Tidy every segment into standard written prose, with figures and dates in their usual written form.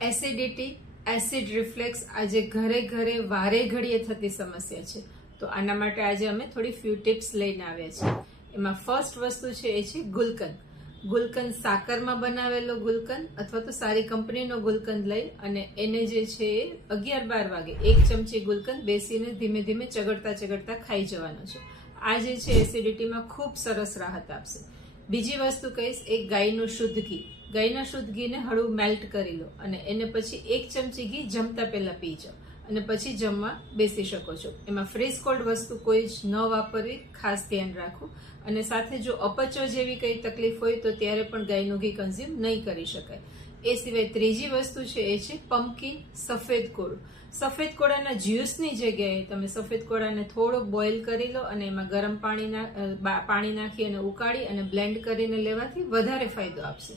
Acidity, acid reflex આજે ઘરે ઘરે વારે ઘડીએ થતી સમસ્યા છે. તો આના માટે આજે અમે થોડી ફ્યુ ટિપ્સ લઈને આવ્યા છીએ. એમાં ફર્સ્ટ વસ્તુ છે એ છે ગુલકંદ. ગુલકંદ સાકરમાં બનાવેલો ગુલકંદ અથવા તો સારી કંપનીનો ગુલકંદ લઈ અને એને જે છે એ 11-12 વાગે 1 ચમચી ગુલકંદ બેસીને ધીમે ધીમે ચગડતા ખાઈ જવાનો છે. આ જે છે એસિડિટીમાં ખૂબ સરસ રાહત આપશે. બીજી વસ્તુ કહીશ, એક ગાયનું શુદ્ધ ઘી. ગાયના શુદ્ધ ઘીને હળવું મેલ્ટ કરી લો અને એને પછી 1 ચમચી ઘી જમતા પહેલા પી જાઓ અને પછી જમવા બેસી શકો છો. એમાં ફ્રીઝ કોલ્ડ વસ્તુ કોઈ જ ન વાપરવી, ખાસ ધ્યાન રાખવું. અને સાથે જો અપચો જેવી કઈ તકલીફ હોય તો ત્યારે પણ ગાયનું ઘી કન્ઝ્યુમ નહીં કરી શકાય. એ સિવાય ત્રીજી વસ્તુ છે એ છે પમ્પકિન, સફેદ કોળું. સફેદ કોળાના જ્યુસની જગ્યાએ તમે સફેદ કોળાને થોડો બોઇલ કરી લો અને એમાં ગરમ પાણી નાખી અને ઉકાળી અને બ્લેન્ડ કરીને લેવાથી વધારે ફાયદો આપશે.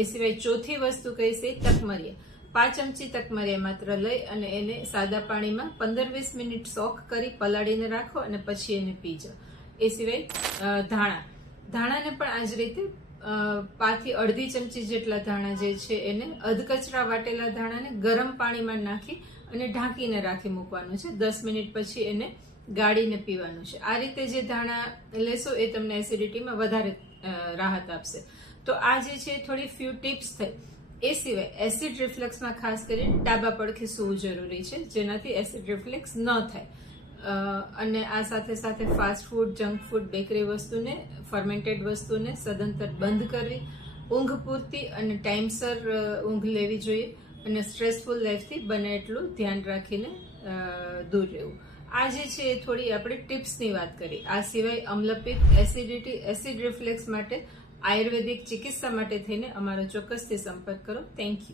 એ સિવાય ચોથી વસ્તુ કહીશ એ તકમરિયા. 5 ચમચી તકમરિયા માત્ર લઈ અને એને સાદા પાણીમાં 15-20 મિનિટ સોક કરી પલાળીને રાખો અને પછી એને પી જાઓ. એ સિવાય ધાણાને પણ આ જ રીતે 5 થી અડધી ચમચી જેટલા ધાણા જે છે એને અધકચરા વાટેલા ધાણાને ગરમ પાણીમાં નાખી અને ઢાંકીને રાખી મૂકવાનું છે. 10 મિનિટ પછી એને ગાળીને પીવાનું છે. આ રીતે જે ધાણા લેશો એ તમને એસિડિટીમાં વધારે રાહત આપશે. તો આ જે છે થોડી ફ્યુ ટિપ્સ થઈ. એ સિવાય એસિડ રિફ્લેક્સમાં ખાસ કરીને ડાબા પડખે સૂવું જરૂરી છે, જેનાથી એસિડ રિફ્લેક્સ ન થાય. અને આ સાથે સાથે fast food, junk food, bakery વસ્તુને, ફર્મેન્ટેડ વસ્તુને સદંતર બંધ કરવી, ઊંઘ પૂરતી અને ટાઈમસર ઊંઘ લેવી જોઈએ અને સ્ટ્રેસફુલ લાઈફથી બને એટલું ધ્યાન રાખીને દૂર રહેવું. આ જે છે એ થોડી આપણે ટિપ્સની વાત કરી. આ સિવાય અમ્લપિત્ત, એસિડિટી, એસિડ રિફ્લેક્સ માટે આયુર્વેદિક ચિકિત્સા માટે થઈને અમારો ચોક્કસથી સંપર્ક કરો. Thank you.